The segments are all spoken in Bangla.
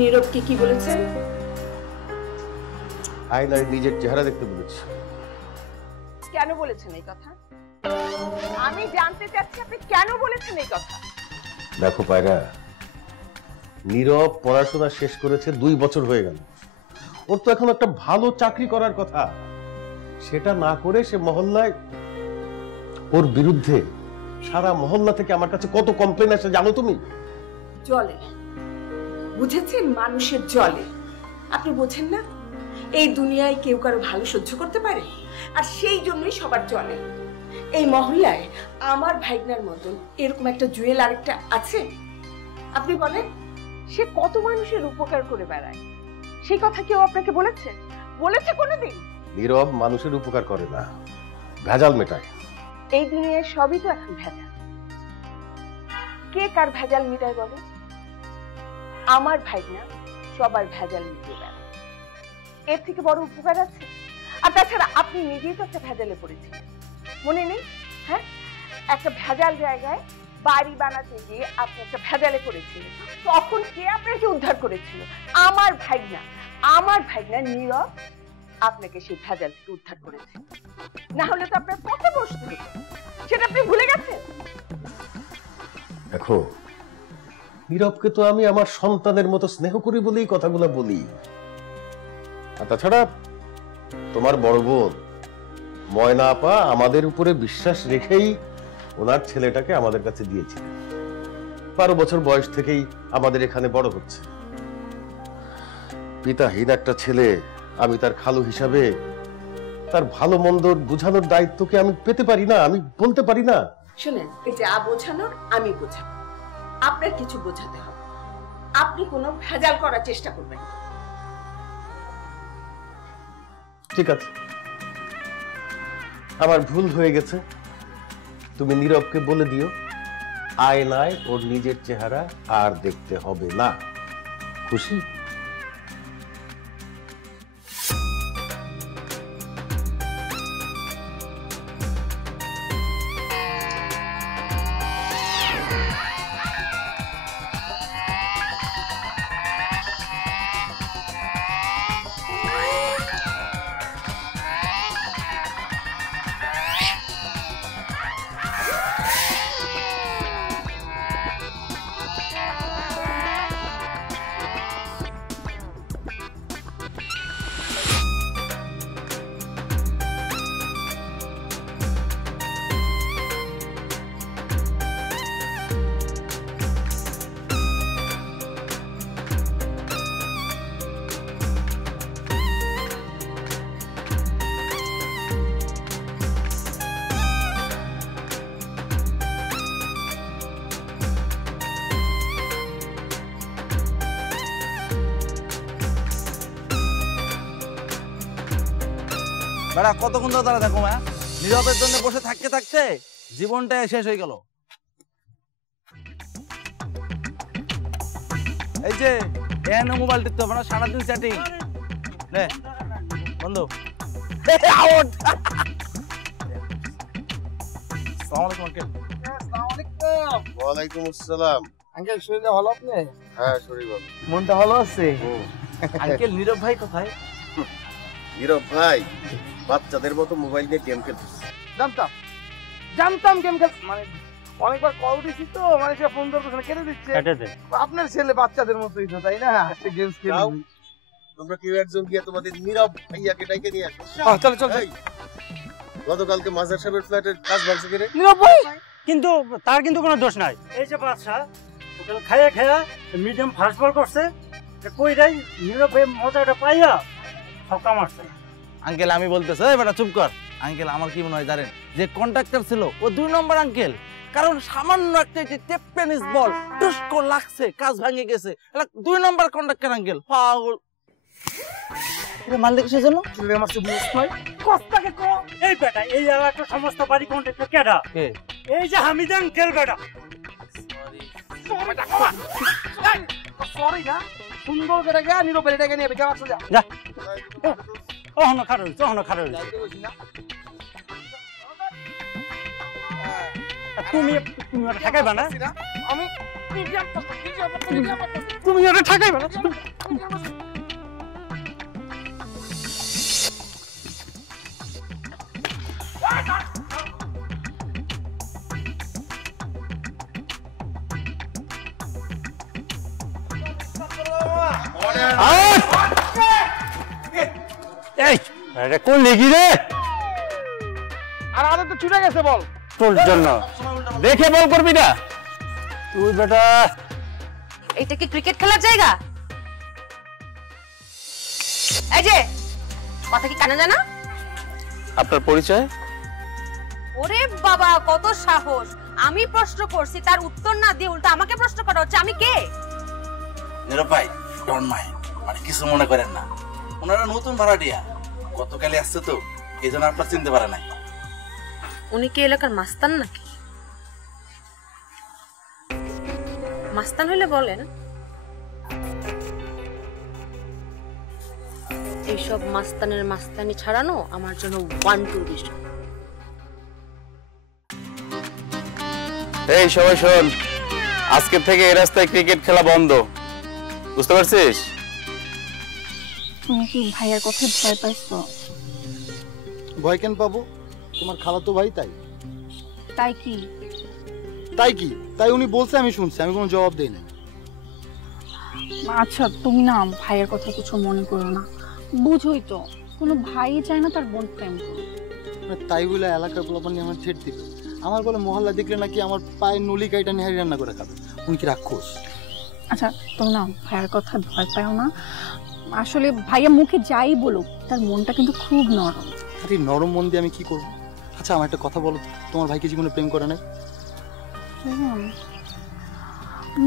নীরবকে কি বলেছেন? আয়নায় নিজের চেহারা দেখতে বলেছি। কেন বলেছেন এই কথা? আমি জানতে চাচ্ছি আপনি কেন বলেছেন এই কথা। দেখো পায়রা, নীরব পড়াশোনা শেষ করেছে 2 বছর হয়ে গেল। ওর তো এখন একটা ভালো চাকরি করার কথা, সেটা না করে সে মহল্লায় ওর বিরুদ্ধে সারা মহল্লা থেকে আমার কাছে কত কমপ্লেন আসে জানো তুমি? জলে বুঝেছেন, মানুষের জলে। আপনি বোঝেন না এই দুনিয়ায় কেউ কারো ভালো সহ্য করতে পারে, আর সেই জন্যই সবার জলে। এই মহল্লায় আমার ভাইগনার মতন এরকম একটা জুয়েল আরেকটা আছে? আপনি বলেন, সে কত মানুষের উপকার করে বেড়ায়, সেই কথা কেউ আপনাকে বলেছে? বলেছে কোনোদিন? নীরব মানুষের উপকার করে না, ভেজাল মেটায়। এই দুনিয়ায় সবই তো এখন ভেজাল। কে কার ভেজাল মিটায় বলে? আমার ভাইগনা সবার ভেজাল মিটিয়ে বেড়ায়, এর থেকে বড় উপকার আছে? আর তাছাড়া আপনি নিজেই তো একটা ভেজালে পড়েছিলেন, মনে নেই? হ্যাঁ, একটা ভেজাল জায়গায় বাড়ি বানাতে গিয়ে আপনি একটা ভেজালে পড়েছিলেন, তখন কে আপনাকে উদ্ধার করেছিল? আমার ভাইগনা। আমার ভাইগনা নীরব আপনাকে সেই ভেজাল থেকে উদ্ধার করেছে, না হলে তো আপনার পথে বসতে হতো। সেটা আপনি ভুলে গেছেন? দেখো, নীরবকে তো আমি আমার সন্তানের মতো স্নেহ করি বলেই কথাগুলো বলি। আর তাছাড়া তোমার বড় বোন ময়না আপা আমাদের উপরে বিশ্বাস রেখেই ওনার ছেলেটাকে আমাদের কাছে দিয়েছিলেন। 12 বছর বয়স থেকেই আমাদের এখানে বড় হচ্ছে। পিতাহীন একটা ছেলে, আমি তার খালু হিসাবে তার ভালো মন্দ বোঝানোর দায়িত্বকে আমি পেতে পারি না, আমি বলতে পারি না? শুনেন, এই যে বোঝানোর আমি বোঝাবো, আপনার কিছু বোঝাতে হবে। আপনি কোনো ভেজাল করার চেষ্টা করবেন না। ঠিক আছে, আমার ভুল হয়ে গেছে। তুমি নীরবকে বলে দিও আয়নায় ওর নিজের চেহারা আর দেখতে হবে না। খুশি? বেড়া কতক্ষণ ধরে দাঁড়া থাকো? মা নীরবের জন্য বসে থাকতে থাকতে জীবনটা শেষ হয়ে গেল। এই যে এনে মোবাইল টিপতে হবে না, সারাদিন চ্যাটিং নে বন্ধু। ওয়ালাইকুম আসসালাম। আঙ্কেল শরীরটা ভালো? আপনি? হ্যাঁ, শরীর ভালো। মনটা ভালো আছে? আঙ্কেল নীরব ভাই কোথায়? নীরব ভাই বাচ্চাদের মতো মোবাইল নিয়ে গেম খেলতেছে। জানতাম গেম খেল, মানে অনেকবার কল দিছি তো, মানে সে ফোন ধরতেছে না, কেটে দিচ্ছে। আপনার ছেলে বাচ্চাদের মতোই তো, তাই না? সে গেমস খেলে। তোমরা কেউ একজন গিয়ে তোমাদের নীরব ভাইয়াকে ডাইকে নিয়ে আসো। চলো চলো। গতকালকে মাজার সাহেবের ফ্ল্যাটের কাজ ভাঙছে কি রে? নীরব ভাই কিন্তু তার কিন্তু কোনো দোষ নাই। এই যে বাদশা ওখানে খাইয়া খাইয়া মিডিয়াম ফাস্ট বল করছে, কই যাই নীরব ভাই মজাটা পাইয়া ছক্কা মারছে। আঙ্কেল আমি বলতেছি, এই বেটা চুপ কর। আঙ্কেল আমার কি মনে হয় জানেন, যে কন্ট্রাক্টর ছিল ও 2 নম্বর আঙ্কেল। কারণ সামান্য একটা যে টেনিস বল টুস করে লাগছে, কাজ ভেঙে গেছে, 2 নম্বর কন্ট্রাক্টর আঙ্কেল। পাগল এটা মারলে কিসের জন্য? চুলে মারছে বুঝছ নাই কস্তাকে কো। এই বেটা এই এলাকার সমস্ত বাড়ি কন্ট্রাক্টর কেডা? কে? এই যে হামিদ আঙ্কেল বেটা। সরি না, সুন্দর করে গা নীরব এটাকে নিয়ে বেঁচে আসো। যা ওহনো খারো ওহনো খারো। তুমি তুমি ঠেকাইবা না? আমি তুমি এটা ঠকাইবা না। এই এটা কোন লেগি রে? আর আরে তো ছুটে গেছে বল তোর জন্য দেখে বল করবি না তুই বেটা। এটা কি ক্রিকেট খেলার জায়গা? এই যে কথা কি কানে যায় না? আপনার পরিচয়? ওরে বাবা কত সাহস! আমি প্রশ্ন করছি তার উত্তর না দিয়ে উল্টা আমাকে প্রশ্ন করা হচ্ছে। আমি কে? নীরব ভাই ডোন্ট মাইন্ড, মানে কিছু মনে করেন না, ওনারা নতুন ভাড়াটিয়া, গতকালই আসছে তো এই জন্য আপনার চিনতে পারে নাই। উনি কি এলাকার মাস্তান নাকি? মাস্তান হইলে বলেন। এইসব মাস্তানের মাস্তানি ছাড়ানো আমার জন্য 1-2 বিষয়। এই সবাই শোন, আজকে থেকে এই রাস্তায় ক্রিকেট খেলা বন্ধ, বুঝতে পারছিস? তুমি কি ভাইয়ার কথায় ভয় পাইছো? ভয় কেন পাবো? তোমার খালাতো ভাই তাই। তাই কি? তাই কি? তাই উনি বলছে, আমি শুনছি, আমি কোনো জবাব দেই না। আচ্ছা তুমি না ভাইয়ের কথা কিছু মনে করো না, বুঝোই তো কোনো ভাই চায় না তার বোন প্রেম করুক। তাই বলে এলাকার পোলাপান নিয়ে আমার ছেড় দিবে? আমার বলে মহল্লা দেখলে নাকি আমার পায়ের নলি কাইটা নেহারি রান্না করে খাবে। উনি কি রাক্ষস? আচ্ছা তুমি না ভাইয়ের কথা ভয় পাও না, আসলে ভাইয়া মুখে যাই বলুক তার মনটা কিন্তু খুব নরম। আরে নরম মন দিয়ে আমি কি করবো? আচ্ছা আমার একটা কথা বলো, তোমার ভাইকে জীবনে প্রেম করে নাই?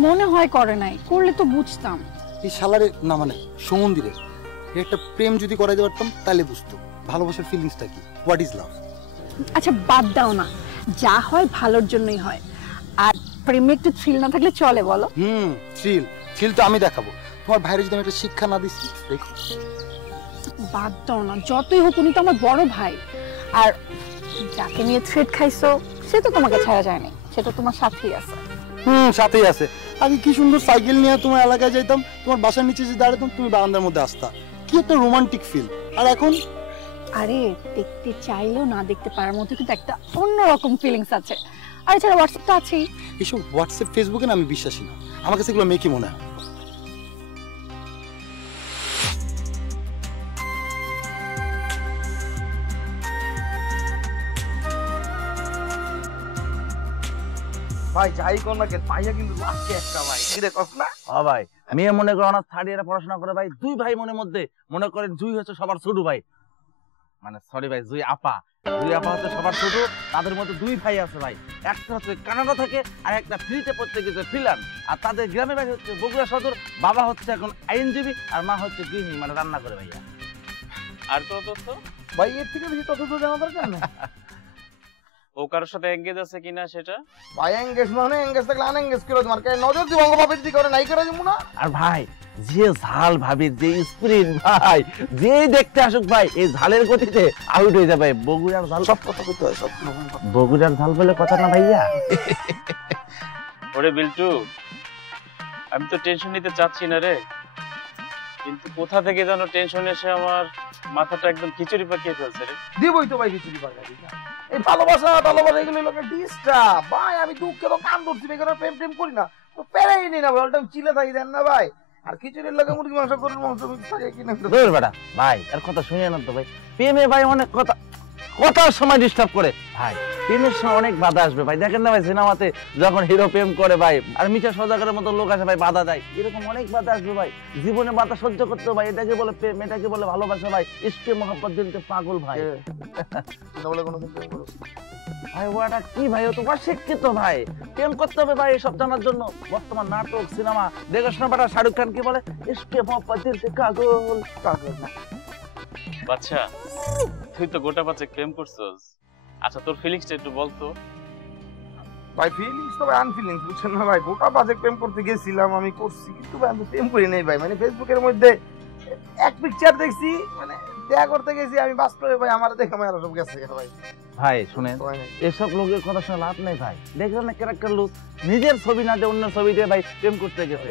মনে হয় করে নাই, করলে তো বুঝতাম। এই শালারে না মানে সমন্দিরে একটা প্রেম যদি করাইতে পারতাম তাহলে বুঝতো ভালোবাসার ফিলিংসটা কি, হোয়াট ইজ লাভ। আচ্ছা বাদ দাও না, যা হয় ভালোর জন্যই হয়। আর প্রেমে একটু থ্রিল না থাকলে চলে বলো? থ্রিল তো আমি দেখাবো। তোমার ভাইরে যদি আমি একটা শিক্ষা না দিচ্ছি, দেখো। বাদ দাও না, যতই হোক উনি তো আমার বড় ভাই। আর যাকে নিয়ে থ্রেড খাইছো সে তো তোমাকে ছাড়া যায়নি, সেটা তোমার সাথেই আছে। সাথেই আছে। আগে কি সুন্দর সাইকেল নিয়ে তোমার এলাকায় যাইতাম, তোমার বাসার নিচে যে দাঁড়াতাম, তুমি বারান্দার মধ্যে আসতা, কি একটা রোমান্টিক ফিল। আর এখন আরে দেখতে চাইলেও না দেখতে পারার মধ্যে কিন্তু একটা অন্যরকম ফিলিংস আছে। আর এছাড়া হোয়াটসঅ্যাপ তো আছেই। এসব হোয়াটসঅ্যাপ ফেসবুকে না আমি বিশ্বাসী না, আমার কাছে এগুলো মেকি মনে হয়। ভাই যাই কোন না কে পাইয়া কিন্তু লাস্টে একটা ভাই কি রে কস না? হ্যাঁ ভাই, মেয়ে মনে করো না থার্ড ইয়ারে পড়াশোনা করে ভাই, দুই ভাই মনের মধ্যে মনে করেন জুই হচ্ছে সবার ছোট ভাই, মানে সরি ভাই জুই আপা হচ্ছে সবার ছোট। তাদের মধ্যে দুই ভাই আছে ভাই, একটা হচ্ছে কানাডা থাকে আর একটা ফ্রিতে পড়তে গেছে ফিনল্যান্ড। আর তাদের গ্রামের বাড়ি হচ্ছে বগুড়া সদর, বাবা হচ্ছে এখন আইনজীবী আর মা হচ্ছে গৃহিণী, মানে রান্না করে ভাইয়া। আর কোনো তথ্য? ভাই এর থেকে বেশি তথ্য তো জানা দরকার না। ও কারোর সাথে এঙ্গেজ আছে কিনা সেটা? ভাই এঙ্গেজ মানে এঙ্গেজ থাকলে আনএঙ্গেজ করে তোমার কাছে নজর দিব, অঙ্গ ভাবের দিকে করে নাই করে দিব না। আর ভাই যে ঝাল ভাবির যে স্প্রিন ভাই, যে দেখতে আসুক ভাই এই ঝালের গতিতে আউট হয়ে যাবে। বগুড়ার ঝাল সব কথা কইতে হয়, সব বগুড়ার ঝাল বলে কথা না ভাইয়া। ওরে বিল্টু, আমি তো টেনশন নিতে চাচ্ছি না রে, কিন্তু কোথা থেকে যেন টেনশন এসে আমার মাথাটা একদম খিচুড়ি পাকিয়ে ফেলছে রে। দিবই তো ভাই খিচুড়ি পাকাই। এই ভালোবাসা এগুলো লোকের ডিস্টার্ব ভাই। আমি দুঃখে তো কান ধরছি, বেকার প্রেম করি না, পেরেই নি না ভাই, ওটা চিলে থাকি দেন না ভাই। আর খিচুড়ির লাগে মুরগি মাংস গরুর মাংস থাকে কিনা ভাই, আর কথা শুনিয়ে না তো ভাই। প্রেমে ভাই অনেক কথার সময় ডিস্টার্ব করে ভাই, প্রেমের সময় অনেক বাধা আসবে ভাই। দেখেন না ভাই সিনেমাতে যখন হিরো প্রেম করে ভাই আর মিঠা সদাগরের মতো লোক আসে ভাই বাধা দেয়, এরকম অনেক বাধা আসবে ভাই। জীবনে বাধা সহ্য করতে ভাই, এটাকে বলে প্রেম, এটাকে বলে ভালোবাসা ভাই। ইশকে মোহাম্মত দিলকে পাগল ভাই। বলে কোনো ভাই ওটা কি ভাই, ও তো অশিক্ষিত ভাই। প্রেম করতে হবে ভাই এসব জানার জন্য। বর্তমান নাটক সিনেমা দেখে শোনা পাটা শাহরুখ খান কি বলে, ইশকে মোহাম্মত দিলকে পাগল পাগল না। বাচ্চা তুই তো গোটা পাঁচেক প্রেম করছস, আচ্ছা তোর ফিলিংসটা একটু বলতো। ভাই ফিলিংস তো ভাই আনফিলিংস, বুঝছেন না ভাই। গোটা বাজেট প্রেম করতে গেছিলাম, আমি করছি, কিন্তু ভাই আমি প্রেম করি নাই ভাই। মানে ফেসবুকের মধ্যে এক পিকচার দেখছি, মানে দেখা করতে গেছি আমি বাস্তবে ভাই আমার দেখে আমার সব গেছে ভাই। ভাই শুনেন, এসব লোকের কথা শুনে লাভ নেই ভাই। দেখলেন না ক্যারেক্টার লুজ, নিজের ছবি না দিয়ে অন্য ছবি দিয়ে ভাই প্রেম করতে গেছে।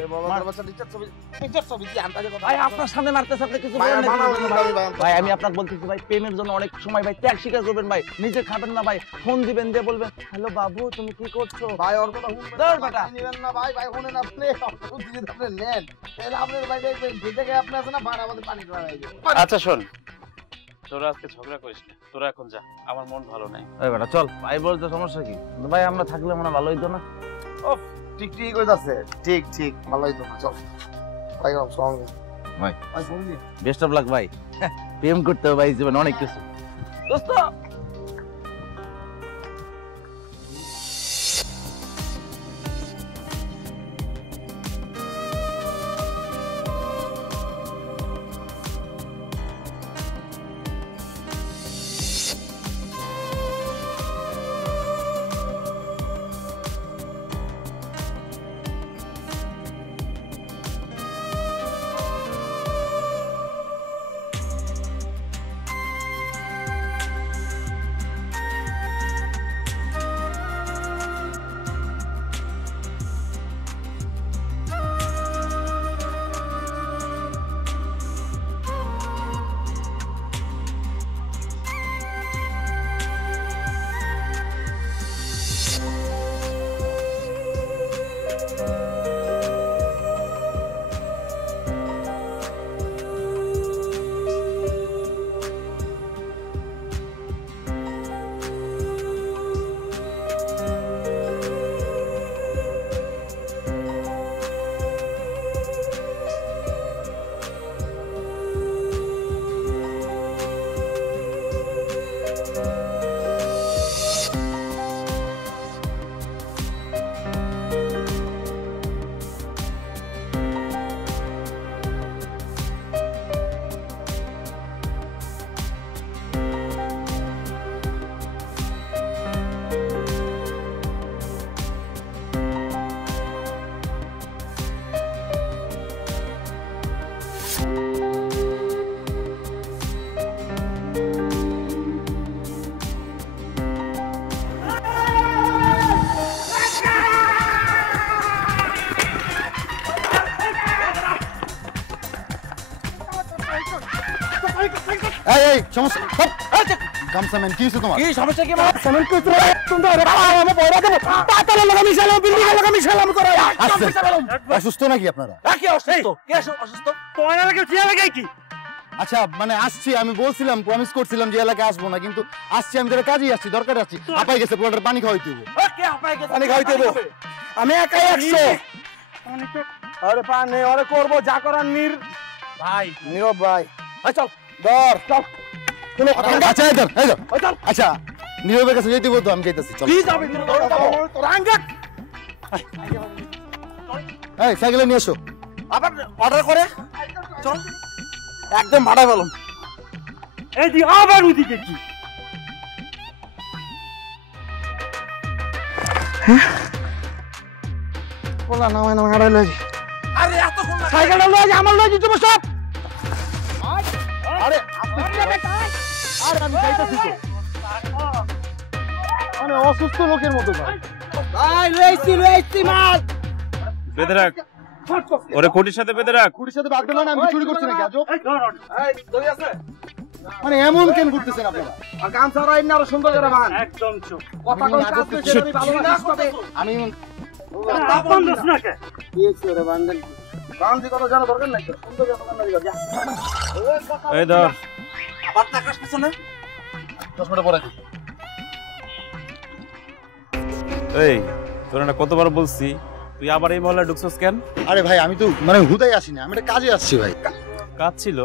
ভাই আপনার সামনে মারতেছে, আপনি কিছু বলেন না। ভাই আমি আপনাকে বলতেছি ভাই, প্রেমের জন্য অনেক সময় ভাই ত্যাগ স্বীকার করবেন ভাই, নিজে খাবেন না ভাই, ফোন দিবেন দিয়ে বলবেন হ্যালো বাবু তুমি কি করছো ভাই। ওর কথা ধর বেটা। নেবেন না ভাই, ভাই শুনেন আপনি আপনি নেন, তাহলে আপনার ভাই দেখবেন যে জায়গায় আপনি আছেন না ভাড়া আমাদের পানি খাওয়া হয়ে যাবে। আচ্ছা শোন, তোরা আজকে ঝগড়া করিস না, তোরা এখন যা, আমার মন ভালো নাই। এই বেটা চল, ভাই বলতে সমস্যা কি? ভাই আমরা থাকলে মনে হয় ভালো হইতো না। ঠিক ঠিক কইতাছে, ঠিক ঠিক ভালোই তো। চল ভাই সঙ্গে ভাই ভাই phone the. Best of luck ভাই। প্রেম করতে হবে ভাই জীবনে অনেক কিছু। দোস্ত এই এই সমস্যা গামছা ম্যান কি হইছে তোমার? কি সমস্যা কি আমার? সামন কই তোরা তোমরা আরে বাবা আমি বড় দেব পাতালে লাগামি সালাম বিল্ডিং এ লাগামি সালাম করো। অসুস্থ নাকি আপনারা? কি অসুস্থ? কে অসুস্থ? তোমার এলাকায় কি এলাকায় কি? আচ্ছা মানে আসছি, আমি বলছিলাম প্রমিস করছিলাম যে এলাকায় আসবো না, কিন্তু আসছি, আমি তোর কাজেই আসছি, দরকার আসছি। আপাই গেছে প্লটের পানি খাওয়াইতে হবে। কে আপনাকে গেছে? পানি খাওয়াইতে হবে। আমি একাই 100। আরে পানি ওরে করব যা করার নির ভাই নীরব ভাই। ভাই চল ধর চল কোন আচ্ছা এই ধর এই ধর। আচ্ছা নীরবের কাছে যেতে বলতো, আমি যাইতাছি চল। প্লিজ যাবেন তোর আঙ্গাক এই সাইকেলে নিয়ে এসো। আবার অর্ডার করে চল, একদম ভাড়া বলুন। এই দি আবার ওদিকে কি? বলা না মানে আড়াই লই আরে এত সুন্দর সাইকেলটা লই আমার লই দিতে সব। আরে আরে আমি যাইতাছি তো, মানে অসুস্থ লোকের মতো ভাই। ভাই লইছি মাল বেঁধে রাখ, ওরে খুঁটির সাথে বেঁধে রাখ। কুড়ির সাথে বাদ দিলাম না, আমি চুরি করছি নাকি আজব? এই ধর এই দই আছে? মানে এমন কেন করতেছেন আপনারা? আর গামছা রাইন না আরো সুন্দর করে বান। একদম চুপ। কথা কোন কাজ করছে আমি ভালোবাসি তবে আমি আপন দোষ না কে? কি করে বান্দেন গামছি কথা জানা দরকার নাই, সুন্দর করে বান না যা। এই ধর, আবার টাকার পিছনে 10 মিনিট পরে। এই তোর না কতবার বলছি তুই আবার এই মহল্লায় ঢুকছস কেন? আরে ভাই আমি তো মানে হুদাই আসি না, আমি একটা কাজে আসছি ভাই। কাজ ছিল?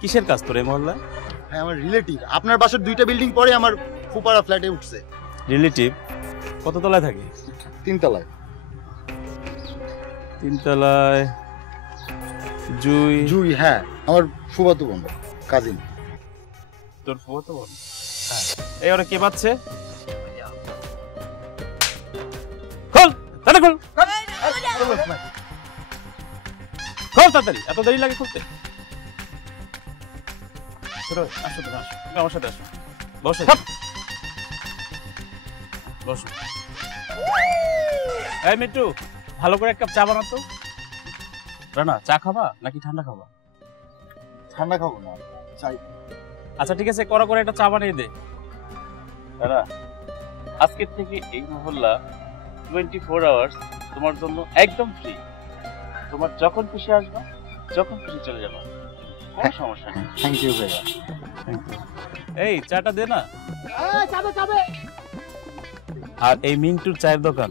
কিসের কাজ তোর এই মহল্লায়? ভাই আমার রিলেটিভ আপনার বাসার 2টা বিল্ডিং পরে আমার ফুপারা ফ্ল্যাটে উঠছে। রিলেটিভ? কত তলায় থাকে? 3 তলায়। 3 তলায় জুই? জুই, হ্যাঁ আমার ফুফাতো বোন, কাজিন। তোর ফুফাতো বোন? হ্যাঁ। এই ওরা কে বাচ্ছে? খোল তাড়াতাড়ি খোল, খোল তাড়াতাড়ি, এত দেরি লাগে খুলতে? আসো তো, আসো আমার সাথে আসো, বসো। বসো। এই মিট্টু, ভালো করে এক কাপ চা বানাতো। রানা, চা খাবা নাকি ঠান্ডা খাবা? ঠান্ডা খাবো না, চাই। আচ্ছা ঠিক আছে, কড়া করে একটা চা বানিয়ে দে। রানা, আজকের থেকে এই মহল্লা 24 আওয়ার্স তোমার জন্য একদম ফ্রি। তোমার যখন খুশি আসবা, যখন খুশি চলে যাবা, কোনো সমস্যা নেই। থ্যাংক ইউ ভাইয়া। এই চাটা দে না। আর এই মিন্টুর চায়ের দোকান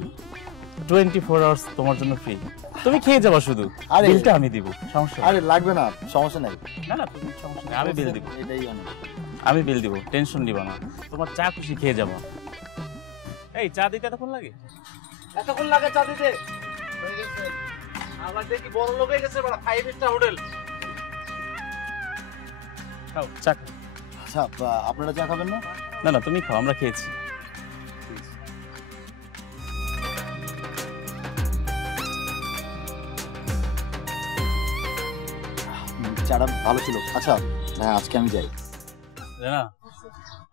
24 আওয়ার্স তোমার জন্য ফ্রি। তুমি খেয়ে যাবা শুধু, আরে বিলটা আমি দিব, সমস্যা নেই। আরে লাগবে না, সমস্যা নাই। না না, তুমি সমস্যা নেই, আমি বিল দিব। এটাই অনেক। আমি বিল দিব, টেনশন নিবা না। তোমার চা খুশি খেয়ে যাবা। এই চা দিতে এতক্ষণ লাগে? এতক্ষণ লাগে চা দিতে? আমার দেখি বড় লোক হয়ে গেছে, বড় 5 স্টার হোটেল। খাও চা খাও। আচ্ছা, আপনারা চা খাবেন না? না না, তুমি খাও, আমরা খেয়েছি। চাটা ভালো ছিল। আচ্ছা হ্যাঁ, আজকে আমি যাই। না,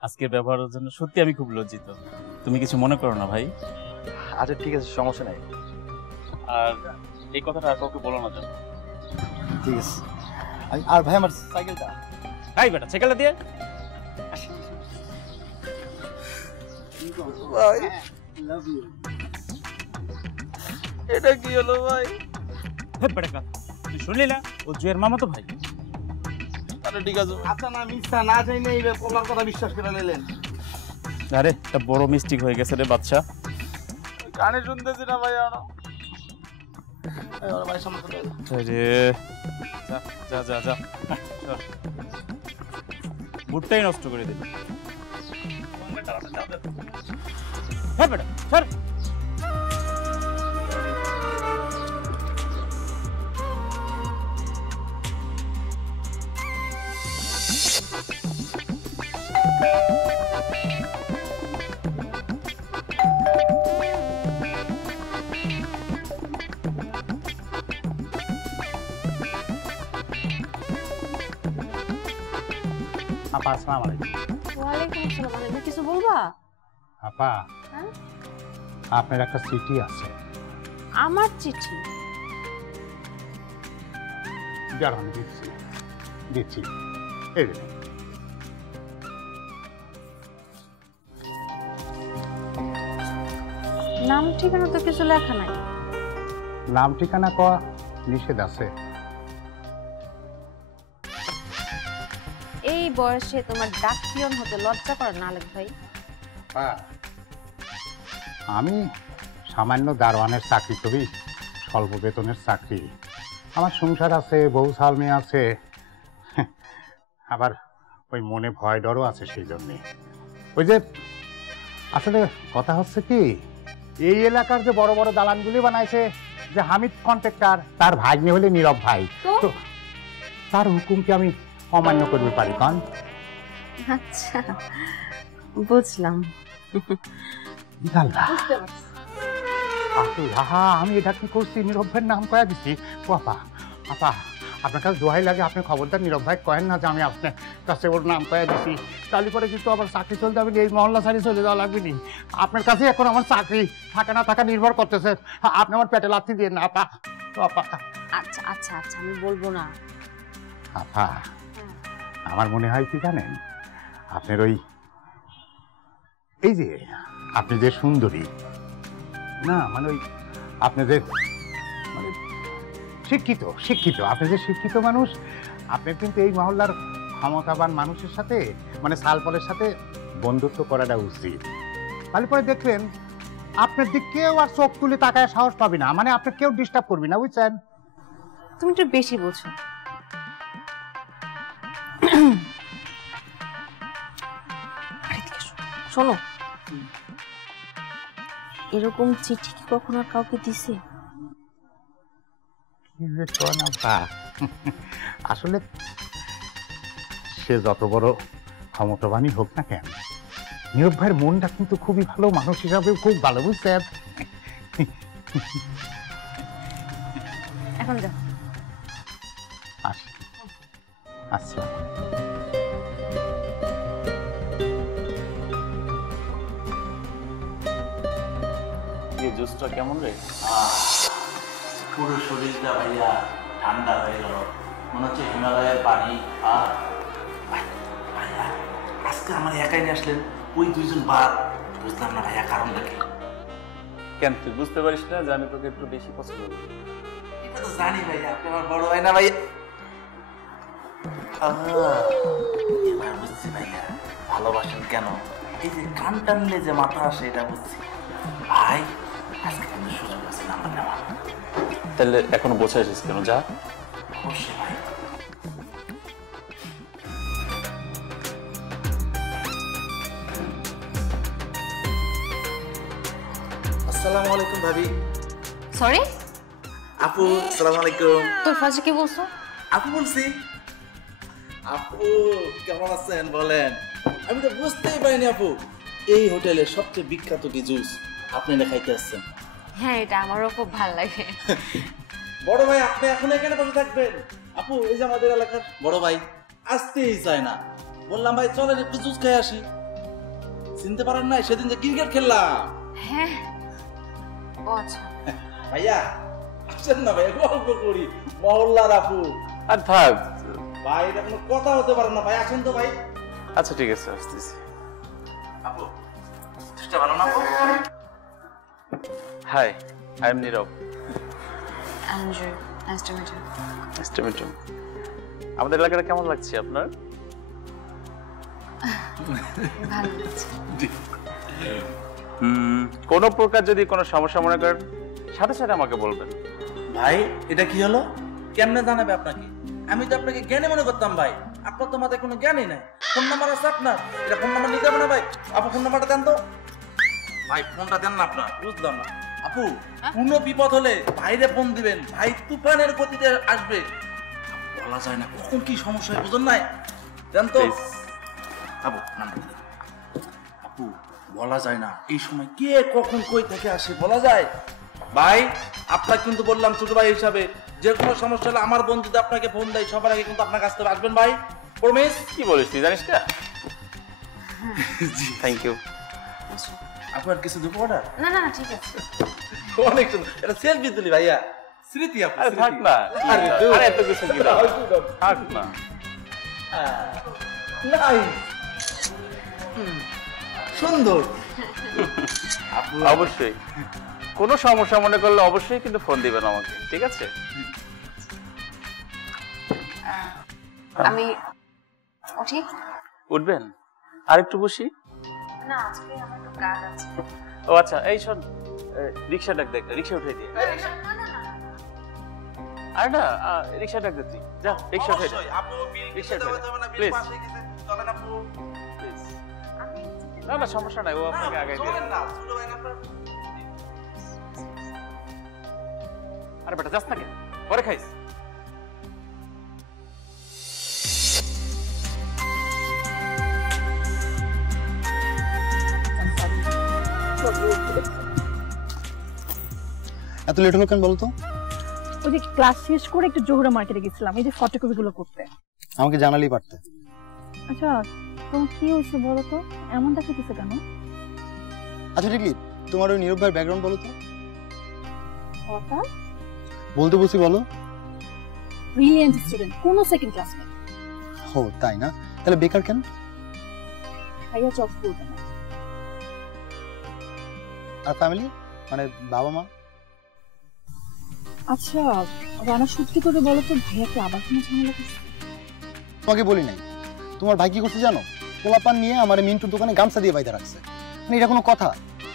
আজকের ব্যবহারের জন্য সত্যি আমি খুব লজ্জিত। তুমি কিছু মনে করো না ভাই। আচ্ছা ঠিক আছে, সমস্যা নাই। আর এই কথাটা আর কাউকে বলো না যেন। ঠিক আছে। আর ভাই আমার সাইকেলটা। এই বেটা, সাইকেলটা দিয়ে। ভাই লাভ ইউ। এটা কি হলো ভাই? হে বেটা, তুই শুনলি না? ও জুয়ের মামা তো ভাই। আরে ঠিক আছে। আচ্ছা না, মিথ্যা না জানি এই পোলার কথা বিশ্বাস করে নিলেন। আরে একটা বড় মিস্টেক হয়ে গেছে রে বাদশা। কানে শুনতেছি না ভাই। আনো ভাই, সামনে চলে আরে যা যা যা যা, বুটটাই নষ্ট করে দিবি। হ্যাঁ বেটা, সর। আপা আসসালামু আলাইকুম। ওয়ালাইকুম আসসালাম। মানে কিছু বলবা? আপা, হ্যাঁ? আপনার একটা চিঠি আছে। আমার চিঠি? দাঁড়ান, দিচ্ছি দিচ্ছি। এই যে। নাম ঠিকানা তো কিছু লেখা নাই। নাম ঠিকানা কয়া নিষেধ আছে। এই বয়সে তোমার ডাক পিয়ন হতে লজ্জা করে না আলেক ভাই? আমি সামান্য দারোয়ানের চাকরি করি, স্বল্প বেতনের চাকরি। আমার সংসার আছে, বউ শাল মেয়ে আছে, আবার ওই মনে ভয় ডরও আছে। সেই জন্যে ওই যে আসলে কথা হচ্ছে কি, এই এলাকার যে বড় বড় দালানগুলি বানাইছে, যে হামিদ কন্ট্রাক্টর, তার ভাগ্নে হলে নীরব ভাই। তো তার হুকুমকে আমি অমান্য করতে পারি কারণ। আচ্ছা বুঝলাম। আমি এটা কি করছি, নীরব ভাইয়ের নাম কয়া দিচ্ছি। আপা আপা, আপনার কাছে দোহাই লাগে, আপনি খবরদার নীরব ভাই কয়েন না যে আমি আপনার কাছে ওর নাম কয়া দিচ্ছি। তাহলে পরে কিন্তু আবার চাকরি চলতে হবে, এই মহল্লা ছাড়ি চলে যাওয়া লাগবে নি। আপনার কাছে এখন আমার চাকরি থাকা না থাকা নির্ভর করতেছে। আপনি আমার পেটে লাথি দিয়ে না আপা। আপা আচ্ছা আচ্ছা আচ্ছা, আমি বলবো না। আপা, আমার মনে হয় কি জানেন, আপনার ওই এই যে আপনি যে সুন্দরী না, মানে ওই আপনি যে মানে শিক্ষিত শিক্ষিত আপনি যে শিক্ষিত মানুষ, আপনার কিন্তু এই মহল্লার ক্ষমতাবান মানুষের সাথে মানে সালপলের সাথে বন্ধুত্ব করাটা উচিত। তাহলে পরে দেখবেন আপনার দিক কেউ আর চোখ তুলে তাকায় সাহস পাবে না, মানে আপনার কেউ ডিস্টার্ব করবে না, বুঝছেন? তুমি একটু বেশি বলছো। শোনো, এরকম চিঠি কি কখনো আর কাউকে দিছে? আসলে সে যত বড় ক্ষমতাবানই হোক না কেন, নীরব ভাইয়ের মনটা কিন্তু খুবই ভালো, মানুষ হিসাবে খুব ভালো, বুঝছেন? এখন যাও। আসি। আচ্ছা। জুসটা কেমন রে? পুরো শরীরটা ভাইয়া ঠান্ডা হয়ে গেল, মনে হচ্ছে হিমালয়ের পানি। ভাইয়া আজকে আমার একাই নিয়ে আসলেন, ওই দুইজন বাদ, বুঝলাম না ভাইয়া কারণটা কি? কেন তুই বুঝতে পারিস না যে আমি তোকে একটু বেশি পছন্দ করি? এটা তো জানি ভাইয়া, আপনি আমার বড় ভাই না ভাইয়া। এবার বুঝছি ভাইয়া ভালোবাসেন কেন, এই যে কান টানলে যে মাথা আসে এটা বুঝছি। ভাই আজকে কিন্তু সুযোগ আছে নাম্বার নেওয়া। তাহলে এখনো বসে আছিস কেন? যা। অবশ্যই ভাই। আসসালামু আলাইকুম ভাবি। সরি আপু আসসালামু আলাইকুম। তোর ফাজে কি বলছো? আপু বলছি। আপু কেমন আছেন বলেন? আমি তো বুঝতেই পারিনি আপু এই হোটেলের সবচেয়ে বিখ্যাত কি জুস আপনি না খাইতে আসছেন। হ্যাঁ এটা আমারও খুব ভালো লাগে। বড় ভাই আপনি এখন এখানে বসে থাকবেন? আপু এই যে আমাদের এলাকার বড় ভাই আসতেই চায় না, বললাম ভাই চলেন একটু জুস খাই আসি। চিনতে পারেন না সেদিন যে ক্রিকেট খেললাম? হ্যাঁ ও আচ্ছা। ভাইয়া আসেন না ভাই, গল্প করি মহল্লার আপু। আর থাক ভাই এটা কোনো কথা হতে পারে না ভাই, আসেন তো ভাই। আচ্ছা ঠিক আছে আসতেছি। আপু জুসটা ভালো না আপু? Hi, I am Nirob. Andrew, nice to meet you. Nice to meet you. আমাদের এলাকাটা কেমন লাগছে আপনার? ভালো লাগছে। কোনো প্রকার যদি কোনো সমস্যা মনে করেন সাথে সাথে আমাকে বলবেন। ভাই এটা কি হলো? কেমনে জানাবে আপনাকে? আমি তো আপনাকে জ্ঞানী মনে করতাম ভাই, আপনার তো মাথায় কোনো জ্ঞানই নাই। ফোন নাম্বার আছে আপনার? এটা ফোন নাম্বার নিতে হবে না ভাই, আপু ফোন নাম্বারটা দেন তো। ভাই ফোনটা দেন না আপনার, বুঝলাম না। আপু কোনো বিপদ হলে ভাইরে ফোন দিবেন, ভাই তুফানের গতিতে আসবে, বলা যায় না কখন কি সমস্যা হয় বুঝুন নাই, দেন তো। আপু নাম্বার দেন। আপু বলা যায় না এই সময় কে কখন কই থেকে আসে, বলা যায়। ভাই আপনাকে কিন্তু বললাম ছোট ভাই হিসাবে, যে কোনো সমস্যা হলে আমার বন্ধু যদি আপনাকে ফোন দেয় সবার আগে কিন্তু আপনার কাছ থেকে আসবেন ভাই, প্রমিস। কি বলিস তুই জানিস না? Thank you. আপনার কিছু দেবো অর্ডার? না না ঠিক আছে। অনেক সুন্দর, এটা সেলফি তুলি ভাইয়া, স্মৃতি আপু। আরে থাক না, আরে এত কিছু কি দাও, থাক না। নাই সুন্দর। অবশ্যই কোনো সমস্যা মনে করলে অবশ্যই কিন্তু ফোন দিবেন আমাকে, ঠিক আছে? আমি উঠি? উঠবেন? আর একটু বসি? না আজকে আমার একটু কাজ আছে। ও আচ্ছা, এই শোন রিক্সা ডাক দেখ, রিক্সা উঠে দিয়ে। আরে না রিক্সা ডাক দে তুই, যা রিক্সা উঠে দে। আপু বিল রিক্সা দিতে উঠে হবে না, বিল প্লিজ। পাশে গেছে, চলেন আপু প্লিজ। না না সমস্যা নাই, ও আপনাকে আগে দিয়ে চলেন দেবে। না, ছোট ভাই না আপনার। আরে বেটা যাস না কেন, পরে খাইস। এত লেট হলো কেন বলো তো? ওই যে ক্লাস শেষ করে একটু জোহরা মার্কেটে গেছিলাম এই যে ফটোকপি গুলো করতে। আমাকে জানালেই পারতে। আচ্ছা তোমার কি হয়েছে বলো তো, এমন দেখাতেছে কেন? আচ্ছা ঠিকই, তোমার ওই নীরব ভাইয়ের ব্যাকগ্রাউন্ড বলো তো। কথা বলতে বলছি বলো। ব্রিলিয়ান্ট স্টুডেন্ট, কোনো সেকেন্ড ক্লাসমেট। ও তাই না? তাহলে বেকার কেন? ভাইয়া জব করবে না। আর ফ্যামিলি মানে বাবা মা? আচ্ছা রানা সত্যি করে বলো তো, ভাইয়া কি আবার কোনো ঝামেলা করছে? তোমাকে বলি নাই, তোমার ভাই কি করছে জানো? পোলাপান নিয়ে আমার মিন্টুর দোকানে গামছা দিয়ে বাইতে রাখছে। মানে এটা কোনো কথা?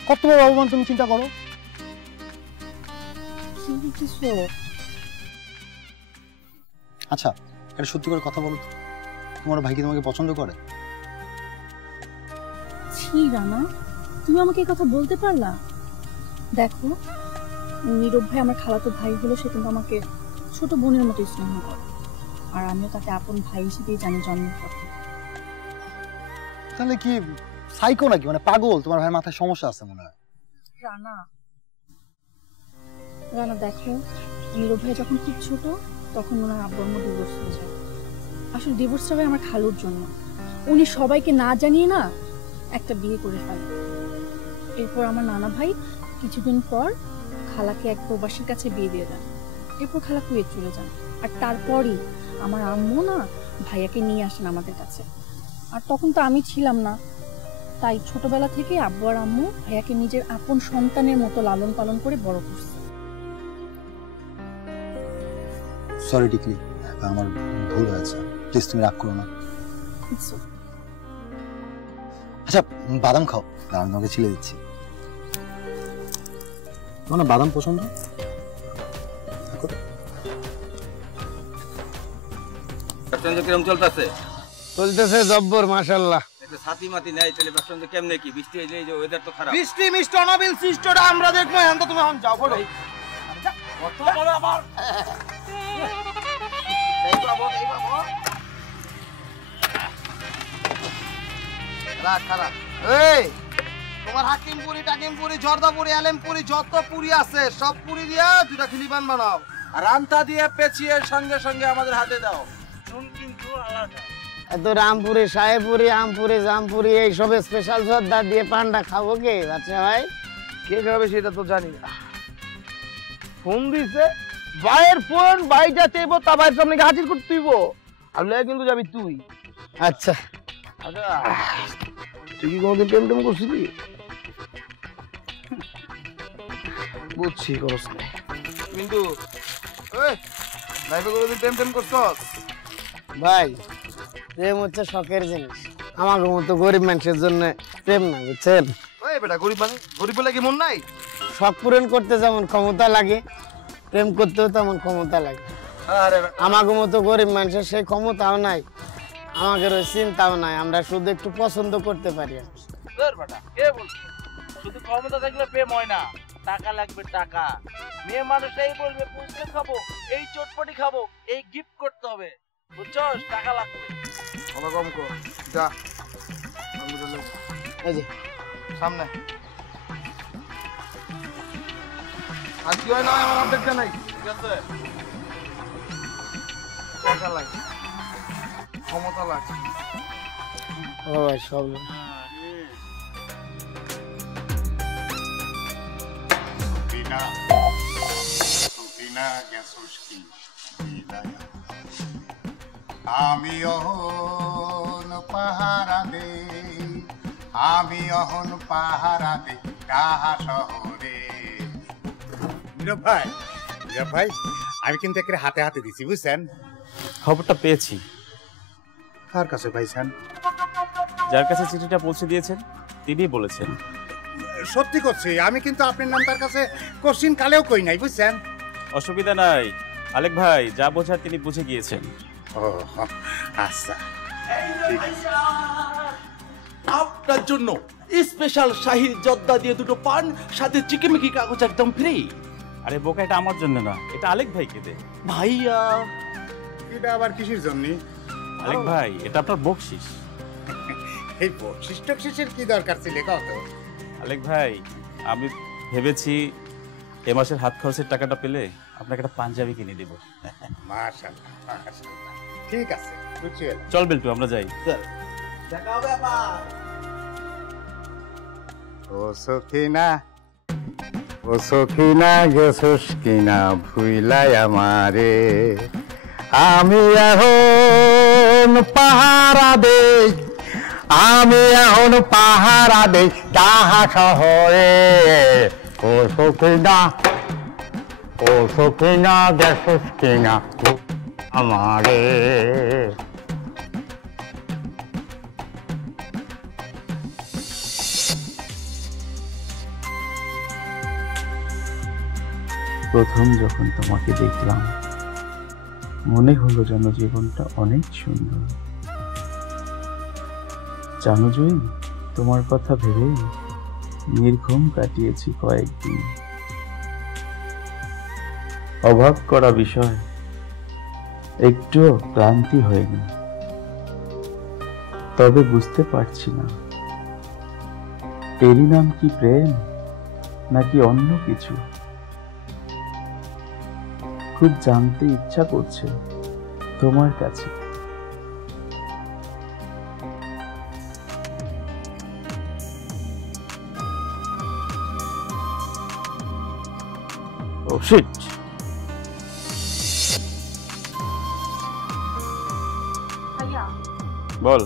কত বড় অপমান তুমি চিন্তা করো। কি বলতেছো? আচ্ছা এটা সত্যি করে কথা বলো তো, তোমার ভাই কি তোমাকে পছন্দ করে? ছি রানা, তুমি আমাকে এই কথা বলতে পারলা? দেখো নীরব ভাই আমার খালাতো ভাই হলো, সে কিন্তু আমাকে ছোট বোনের মতো স্নেহ করে, আর আমিও তাকে আপন ভাই হিসেবেই জানি জন্মের পর থেকে। তাহলে কি সাইকো নাকি, মানে পাগল? তোমার ভাইয়ের মাথায় সমস্যা আছে মনে হয়। রানা রানা দেখো, নীরব ভাই যখন খুব ছোট তখন ওনার আব্বুর মধ্যে ডিভোর্স হয়ে যায়। আসলে ডিভোর্সটা হয় আমার খালুর জন্য। উনি সবাইকে না জানিয়ে না একটা বিয়ে করে ফেলে। এরপর আমার নানা ভাই কিছুদিন পর খালাকে এক প্রবাসীর কাছে বিয়ে দিয়ে দেন। এরপর খালা কুয়েত চলে যান। আর তারপরই আমার আম্মু না ভাইয়াকে নিয়ে আসেন আমাদের কাছে। আর তখন তো আমি ছিলাম না, তাই ছোটবেলা থেকে আব্বু আর আম্মু ভাইয়াকে নিজের আপন সন্তানের মতো লালন পালন করে বড় করছে। সরি টিকলি, আমার ভুল হয়েছে, প্লিজ তুমি রাগ করো না। আচ্ছা বাদাম খাও, আমি তোমাকে ছিলে দিচ্ছি। তোমার না বাদাম পছন্দ? কিরম চলতেছে? চলতেছে জব্বর মাশাআল্লাহ। সাথী মাতি নাই তাহলে ব্যবসা কেমনে কি? বৃষ্টি হইলে এই যে ওয়েদার তো খারাপ। বৃষ্টি মিষ্টি অনাবিল সৃষ্টটা আমরা দেখবো। এখন তো তুমি এখন যাও বলো। কত বড় আবার এই বাবু রাখ খারাপ। এই তোমার হাকিমপুরি টাকিমপুরি জর্দাপুরি আলেমপুরি যত পুরি আছে সব পুরি দিয়া দুটা খিলিবান বানাও আর আন্তা দিয়ে পেঁচিয়ে সঙ্গে সঙ্গে আমাদের হাতে দাও। চুন কিন্তু আলাদা। এত রামপুরি সাহেবপুরি আমপুরি জামপুরি এই সব স্পেশাল জর্দা দিয়ে পান্ডা খাবো কে বাচ্চা ভাই? কে খাবে সেটা তো জানি না। ফোন দিছে ভাইয়ের ফোন, ভাইটা চাইবো তা ভাইয়ের সামনে হাজির করতে হইব। আর লয়ে কিন্তু যাবি তুই। আচ্ছা আচ্ছা, তুই কি কোনোদিন প্রেম টেম করছিলি? বুঝছি করস না কিন্তু ভাইকে কোনোদিন প্রেম টেম করছস? ভাই প্রেম হচ্ছে শখের জিনিস, আমার মতো গরিব মানুষের জন্য প্রেম না, বুঝছেন? ওই বেটা গরিব মানে গরিব বলে কি মন নাই? শখ পূরণ করতে যেমন ক্ষমতা লাগে, প্রেম করতেও তেমন ক্ষমতা লাগে। আমাকে মতো গরিব মানুষের সেই ক্ষমতাও নাই, আমাদের ওই চিন্তাও নাই, আমরা শুধু একটু পছন্দ করতে পারি। শুধু ক্ষমতা থাকলে প্রেম হয় না, টাকা লাগবে টাকা। মেয়ে মানুষ এই বলবে পুষ্পে খাবো, এই চটপটি খাবো, এই গিফট করতে হবে, বুঝছস? টাকা লাগবে। ভালো কম কর যা। এই যে সামনে আর কি হয় না আমার আপডেটটা নাই। ঠিক আছে, টাকা লাগে, ক্ষমতা লাগে। ও ভাই সব আমি অহন পাহারা দে, আমি অহন পাহারা দে কাহা শহরে। নীরব ভাই, নীরব ভাই, আমি কিন্তু একে হাতে হাতে দিছি, বুঝছেন? খবরটা পেয়েছি। কার কাছে পাইছেন? যার কাছে চিঠিটা পৌঁছে দিয়েছেন তিনিই বলেছেন। সত্যি করছি, আমি কিন্তু আপনার নাম তার কাছে কোশ্চিন কালেও কই নাই, বুঝছেন? অসুবিধা নাই আলেক ভাই, যা বোঝার তিনি বুঝে গিয়েছেন। ও আচ্ছা, আপনার জন্য স্পেশাল শাহী জর্দা দিয়ে দুটো পান, সাথে চিকিমিকি কাগজ একদম ফ্রি। আরে বোকা, এটা আমার জন্য না, এটা আলেক ভাইকে দে। ভাইয়া এটা আবার কিসের জন্য? আলেক ভাই, এটা আপনার বকশিস। এই বকশিস টকশিসের কি দরকার ছিল কত? আলেক ভাই, আমি ভেবেছি এ মাসের হাত খরচের টাকাটা পেলে আপনাকে একটা পাঞ্জাবি কিনে দেব। মাশাআল্লাহ মাশাআল্লাহ, ঠিক আছে, বুঝছি। চল বেল্টু, আমরা যাই। দেখা হবে আবার। ও সখিনা, ও সখিনা গেছস কিনা ভুইলাই আমারে, আমি এখন পাহারা দে, আমি এখন পাহারা দে তাহা শহরে। ও সখিনা, ও সখিনা গেছস কিনা আমারে। প্রথম যখন তোমাকে দেখলাম মনে হলো যেন জীবনটা অনেক সুন্দর। জানো জয়ী, তোমার কথা ভেবেই নির্ঘুম কাটিয়েছি কয়েকদিন। অবাক করা বিষয়, একটুও ক্লান্তি হয়নি। তবে বুঝতে পারছি না এরই নাম কি প্রেম নাকি অন্য কিছু। খুব জানতে ইচ্ছা করছে তোমার কাছে। ও শিট। ভাইয়া বল।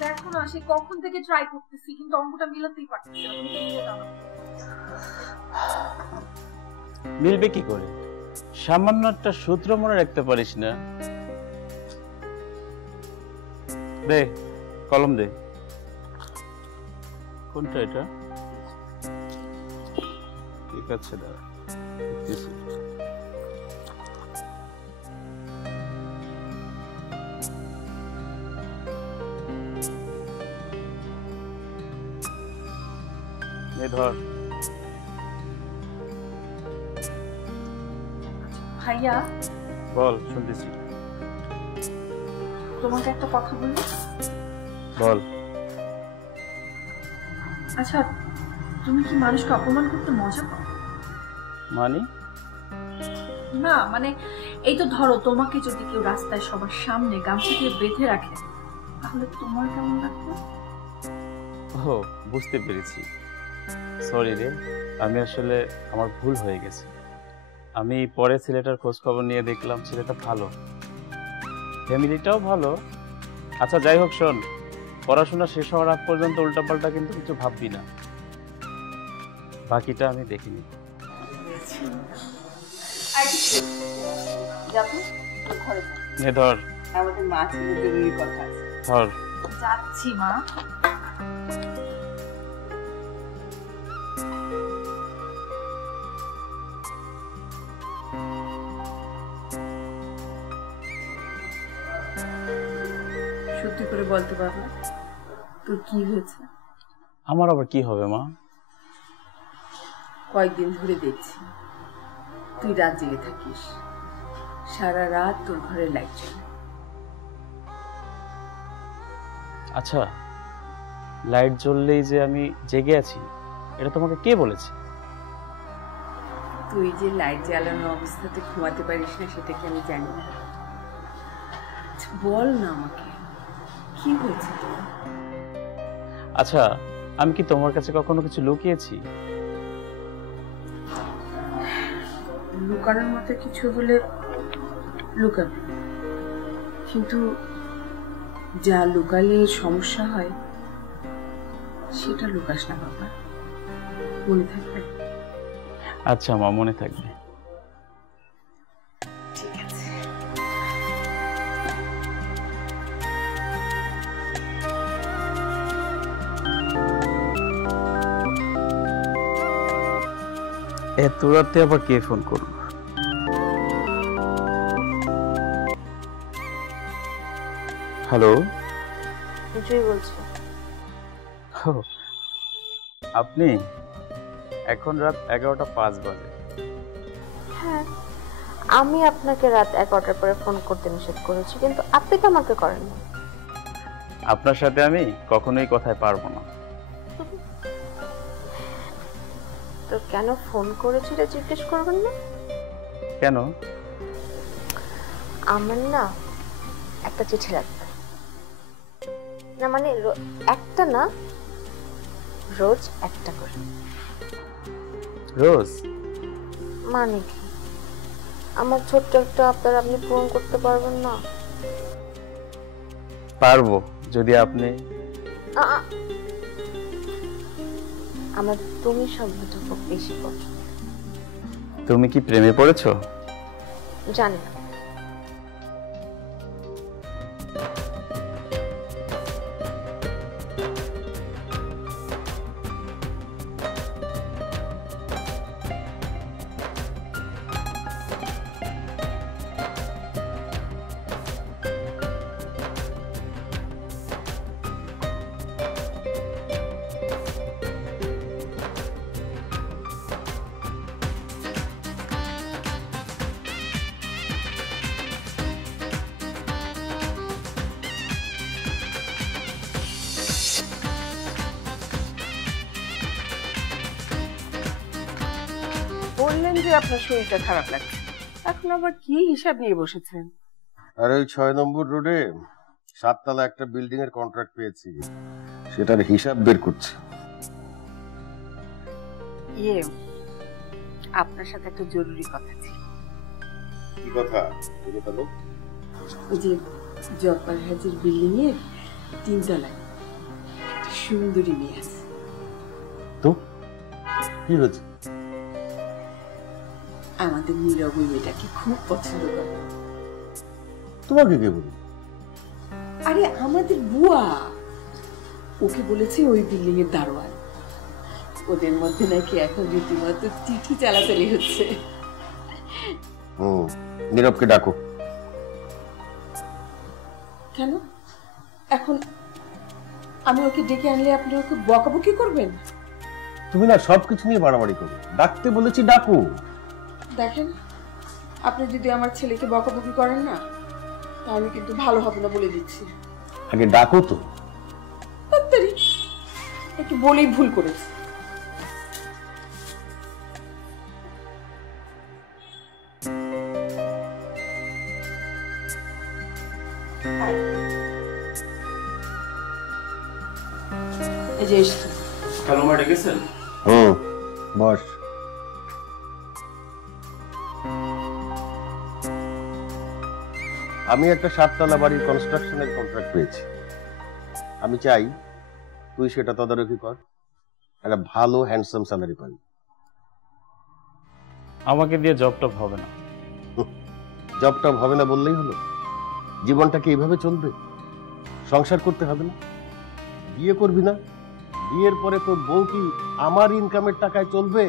দেখো না, সে কখন থেকে ট্রাই করতেছি কিন্তু অঙ্কটা মিলাতেই পারতেছি না। তুমি মিলে দাও না। মিলবে কি করে? সামান্য একটা সূত্র মনে রাখতে পারিস না? দে কলম দে। কোনটা এটা? ঠিক আছে দাঁড়া। ধর। ভাইয়া বল, শুনতেছি। তোমাকে একটা কথা বলি। বল। আচ্ছা, তুমি কি মানুষকে অপমান করতে মজা পাও? মানে? না মানে এই তো ধরো, তোমাকে যদি কেউ রাস্তায় সবার সামনে গামছা দিয়ে বেঁধে রাখে তাহলে তোমার কেমন লাগবে? ও, বুঝতে পেরেছি। সরি রে, আমি আসলে আমার ভুল হয়ে গেছে। আমি পরে ছেলেটার খোঁজ খবর নিয়ে দেখলাম ছেলেটা ভালো, ফ্যামিলিটাও ভালো। আচ্ছা যাই হোক, শোন, পড়াশোনা শেষ হওয়ার আগ পর্যন্ত উল্টাপাল্টা কিন্তু কিছু ভাববি না, বাকিটা আমি দেখিনি। ধর, আমাদের মা ছেলে জরুরি কথা আছে। ধর। যাচ্ছি মা। সত্যি করে বলতে পারবো তোর কি হয়েছে? আমার আবার কি হবে মা? কয়েকদিন ধরে দেখছি তুই রাত জেগে থাকিস, সারা রাত তোর ঘরে লাইট জ্বলে। আচ্ছা, লাইট জ্বললেই যে আমি জেগে আছি এটা তোমাকে কে বলেছে? তুই যে লাইট জ্বালানো অবস্থাতে ঘুমাতে পারিস না সেটা কি আমি জানি না? বল না আমাকে, কি হয়েছে তোর? আচ্ছা, আমি কি তোমার কাছে কখনো কিছু লুকিয়েছি? লুকানোর মতো কিছু হলে লুকাবি, কিন্তু যা লুকালে সমস্যা হয় সেটা লুকাস না বাবা, মনে থাকবে? আচ্ছা মা, মনে থাকবে। ঠিক আছে। এত রাতে আবার কে ফোন করলো? হ্যালো, কিছুই বলছি। আপনি? এখন রাত 11:05 বাজে। হ্যাঁ, আমি আপনাকে রাত 11টার পরে ফোন করতে নিষেধ করেছি, কিন্তু আপনি তো আমাকে করেন না। আপনার সাথে আমি কখনোই কথায় পারবো না। তো কেন ফোন করেছি এটা জিজ্ঞেস করবেন না? কেন? আমার না একটা চিঠি লাগবে। না মানে একটা না, রোজ একটা করে। রোজ? মানে কি? আমার ছোট্ট একটা আবদার আপনি পূরণ করতে পারবেন না? পারবো, যদি আপনি আমার তুমি শব্দটা খুব বেশি পছন্দ। তুমি কি প্রেমে পড়েছো? জানি না। বললেন যে আপনার শরীরটা খারাপ লাগছে, এখন আবার কি হিসাব নিয়ে বসেছেন? আর ওই 6 নম্বর রোডে 7 তলা একটা বিল্ডিং এর কন্ট্রাক্ট পেয়েছি, সেটার হিসাব বের করছি। ইয়ে, আপনার সাথে একটা জরুরি কথা ছিল। কি কথা? ওই যে জব্বার হাজির বিল্ডিং এর 3 তলায় সুন্দরী মেয়ে আছে। তো কি হয়েছে? আমাদের নীরব ওই মেয়েটাকে খুব পছন্দ করে। তোমাকে কে বলি? আরে আমাদের বুয়া ওকে বলেছে ওই বিল্ডিং এর দারোয়ান। ওদের মধ্যে নাকি এখন রীতিমতো চিঠি চালাচালি হচ্ছে। নীরবকে ডাকো। কেন? এখন আমি ওকে ডেকে আনলে আপনি ওকে বকাবকি করবেন? তুমি না সবকিছু নিয়ে বাড়াবাড়ি করো। ডাকতে বলেছি, ডাকো। দেখেন, আপনি যদি আমার ছেলেকে বকাবকি করেন না তাহলে কিন্তু ভালো হবে না, বলে দিচ্ছি। আগে ডাকো তো। তাড়াতাড়ি একটু বলেই ভুল করেছি। এই যে এসছি। হ্যালো মা, ডেকেছেন? বস। আমি একটা 7 তলা বাড়ির কনস্ট্রাকশনের কন্ট্রাক্ট পেয়েছি। আমি চাই তুই সেটা তদারকি কর, একটা ভালো হ্যান্ডসাম স্যালারি পাবি। আমাকে দিয়ে জবটপ হবে না। জবটপ হবে না বললেই হলো? জীবনটা কি এইভাবে চলবে? সংসার করতে হবে না? বিয়ে করবি না? বিয়ের পরে তোর বউ কি আমার ইনকামের টাকায়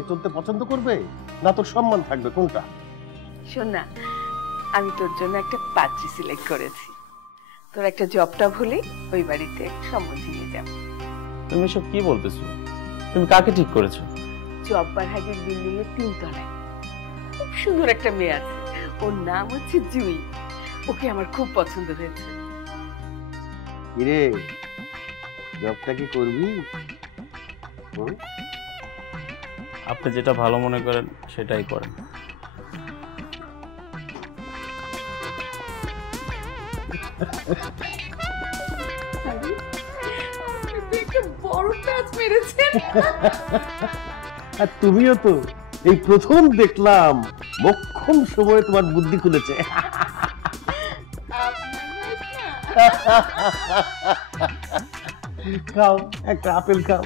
চলতে পছন্দ করবে, না তোর সম্মান থাকবে? কোনটা? শোন না, আমি তোর জন্য একটা পাত্রী সিলেক্ট করেছি। তোর একটা জবটপ হলে ওই বাড়িতে সম্মতি নিয়ে যাব। তুমি এসব কি বলতেছো? তুমি কাকে ঠিক করেছো? জব্বার হাজির বিল্ডিং এর 3 তলায় খুব সুন্দর একটা মেয়ে আছে। ওর নাম হচ্ছে জুই। ওকে আমার খুব পছন্দ হয়েছে। কিরে, জবটা কি করবি? আপনি যেটা ভালো মনে করেন সেটাই করেন। বড় টাচ মেরেছেন। আর তুমিও তো এই প্রথম দেখলাম মোক্ষম সময়ে তোমার বুদ্ধি খুলেছে। খাও, একটা আপেল খাও।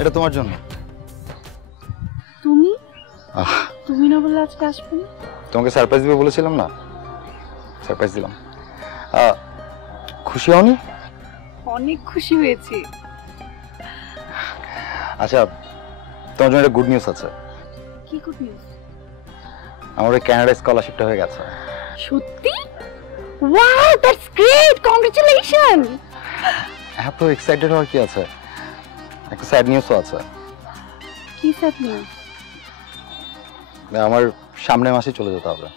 এটা তোমার জন্য। তুমি তুমি না বললে আজকে আসবে না? তোমাকে সারপ্রাইজ দিবে বলেছিলাম না, সারপ্রাইজ দিলাম। খুশি হওনি? অনেক খুশি হয়েছি। আচ্ছা, তোমার জন্য একটা গুড নিউজ আছে। কি গুড নিউজ? আমার ওই কানাডা স্কলারশিপটা হয়ে গেছে। সত্যি? Wow, that's great, congratulation. এত এক্সাইটেড হওয়ার কি আছে? একটা স্যাড নিউজও আছে। কি স্যাড নিউজ? আমার সামনের মাসে চলে যেতে হবে।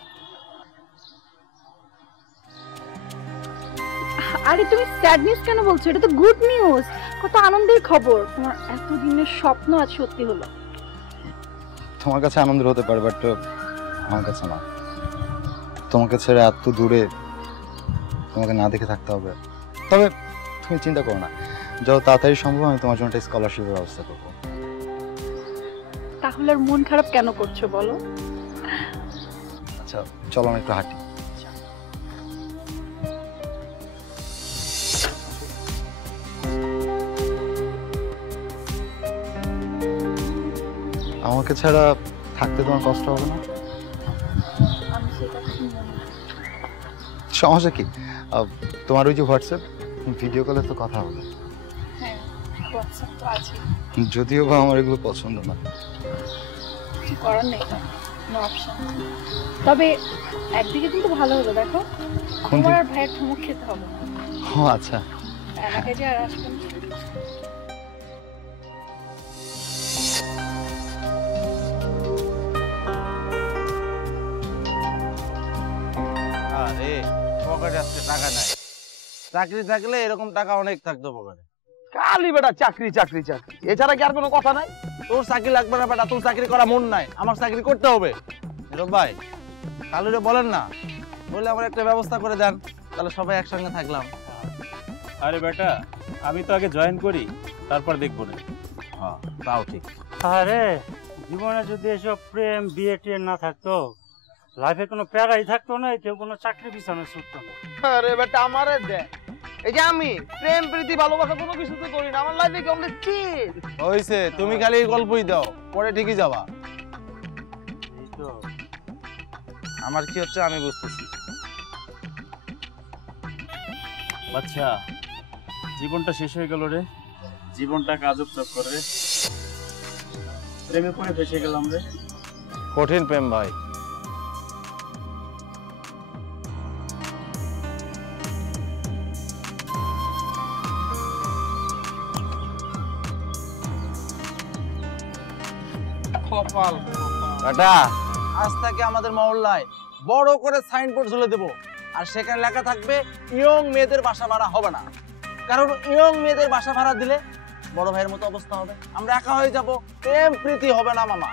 আরে তুমি স্যাড নিউজ কেন বলছো? এটা তো গুড নিউজ, কত আনন্দের খবর। তোমার এতদিনের স্বপ্ন আজ সত্যি হলো। তোমার কাছে আনন্দের হতে পারে, বাট আমার কাছে না। তোমাকে ছেড়ে এত দূরে তোমাকে না দেখে থাকতে হবে। তবে তুমি চিন্তা করো না, যত তাড়াতাড়ি সম্ভব আমি তোমার জন্য একটা স্কলারশিপের ব্যবস্থা করবো। তাহলে আর মন খারাপ কেন করছো বলো? আচ্ছা চলো আমি একটু হাঁটি। আমাকে ছাড়া থাকতে তোমার কষ্ট হবে না? সমস্যা কি? তোমার ওই যে হোয়াটসঅ্যাপ, ভিডিও কলে তো কথা হবে। হ্যাঁ, হোয়াটসঅ্যাপ তো আছে। যদিও বা আমার এগুলো পছন্দ না। কিছু করার নেই। No option. তবে একদিকে কিন্তু ভালো হলো, দেখো তোমার আর ভাইয়ের ঠুমুক খেতে হবে না। ও আচ্ছা, এলাকায় যে আর আসবেন। আরে পকেটে আজকে টাকা নাই। চাকরি থাকলে এরকম টাকা অনেক থাকতো পকেটে। খালি বেটা চাকরি চাকরি চাকরি, এছাড়া কি আর কোনো কথা নাই? তোর চাকরি লাগবে না বেটা, তোর চাকরি করা মন নাই, আমার চাকরি করতে হবে। নীরব ভাই কালুরে বলেন না, বলে আমার একটা ব্যবস্থা করে দেন, তাহলে সবাই একসঙ্গে থাকলাম। আরে বেটা আমি তো আগে জয়েন করি, তারপর দেখবো না। হ্যাঁ তাও ঠিক। আরে জীবনে যদি এসব প্রেম বিয়ে টিয়ে না থাকতো, লাইফে কোনো প্যারাই থাকতো না, কেউ কোনো চাকরি পিছনে ছুটতো না। আরে বেটা আমারে দে, এই যে আমি প্রেম প্রীতি ভালোবাসা কোনো কিছু তো করি না, আমার লাইফে কি অনেক চিল। হইছে, তুমি খালি এই গল্পই দাও, পরে ঠিকই যাবা। এই তো আমার কি হচ্ছে আমি বুঝতেছি। আচ্ছা জীবনটা শেষ হয়ে গেল রে, জীবনটা আজব চক্কর রে, প্রেমে পড়ে ফেসে গেলাম রে। কঠিন প্রেম ভাই। কপাল বেটা আজ থেকে আমাদের মহল্লায় বড় করে সাইনবোর্ড ঝুলে দেবো, আর সেখানে লেখা থাকবে ইয়ং মেয়েদের বাসা ভাড়া হবে না। কারণ ইয়ং মেয়েদের বাসা ভাড়া দিলে বড় ভাইয়ের মতো অবস্থা হবে, আমরা একা হয়ে যাব, প্রেম প্রীতি হবে না মামা।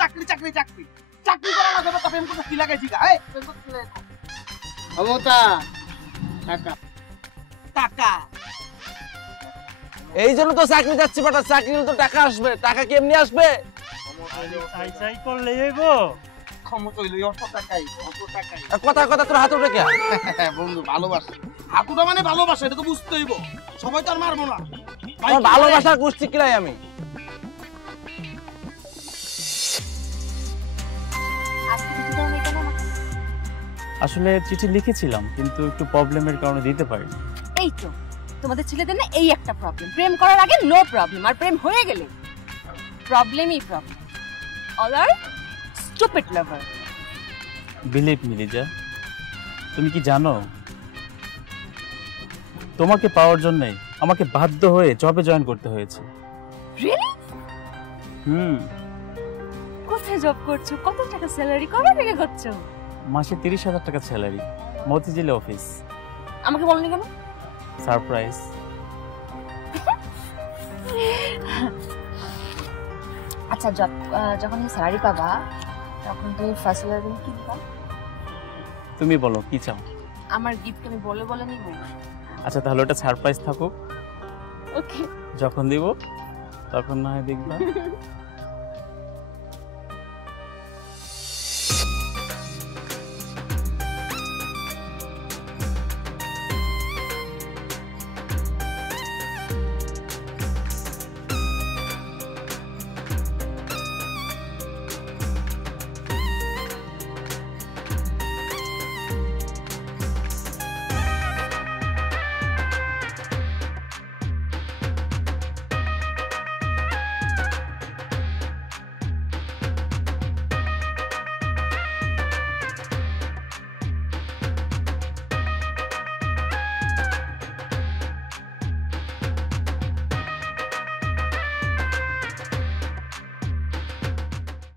চাকরি চাকরি চাকরি চাকরি করা লাগবে, তা প্রেম করতে কি লাগাইছি গা? এই প্রেম করতে ক্ষমতা টাকা টাকা, এই জন্য তো চাকরি যাচ্ছি বেটা, চাকরি তো টাকা আসবে, টাকা কেমনি আসবে? চাই চাই করলে যাইব, ক্ষমতা হইলো অত টাকাই অত টাকাই। কথা কথা তোর হাত উঠে কে? বন্ধু ভালোবাসা, হাতুটা মানে ভালোবাসা, এটা তো বুঝতে হইব, সবাই তো আর মারবো না। ভালোবাসার গোষ্ঠী কিলাই আমি। আসলে চিঠি লিখেছিলাম কিন্তু একটু প্রবলেমের কারণে দিতে পারিনি। এই তো তোমাদের ছেলেদের না এই একটা প্রবলেম, প্রেম করার আগে নো প্রবলেম, আর প্রেম হয়ে গেলে প্রবলেমই প্রবলেম। অল আর স্টুপিড লাভার। বিলিভ মি লিজা, তুমি কি জানো তোমাকে পাওয়ার জন্য আমাকে বাধ্য হয়ে জবে জয়েন করতে হয়েছে। রিয়েলি? কোথায় জব করছো? কত টাকা স্যালারি? কবে থেকে করছো? মাসে 30,000 টাকা স্যালারি, মতিঝিলে অফিস। আমাকে বলনি কেন? সারপ্রাইজ। আচ্ছা যখন স্যালারি পাবা তখন তুমি ফার্স্ট স্যালারি কি দিবা? তুমি বলো কি চাও? আমার গিফট আমি বলে বলে নিব। আচ্ছা তাহলে ওটা সারপ্রাইজ থাকুক, ওকে। যখন দিব তখন না হয় দেখবা।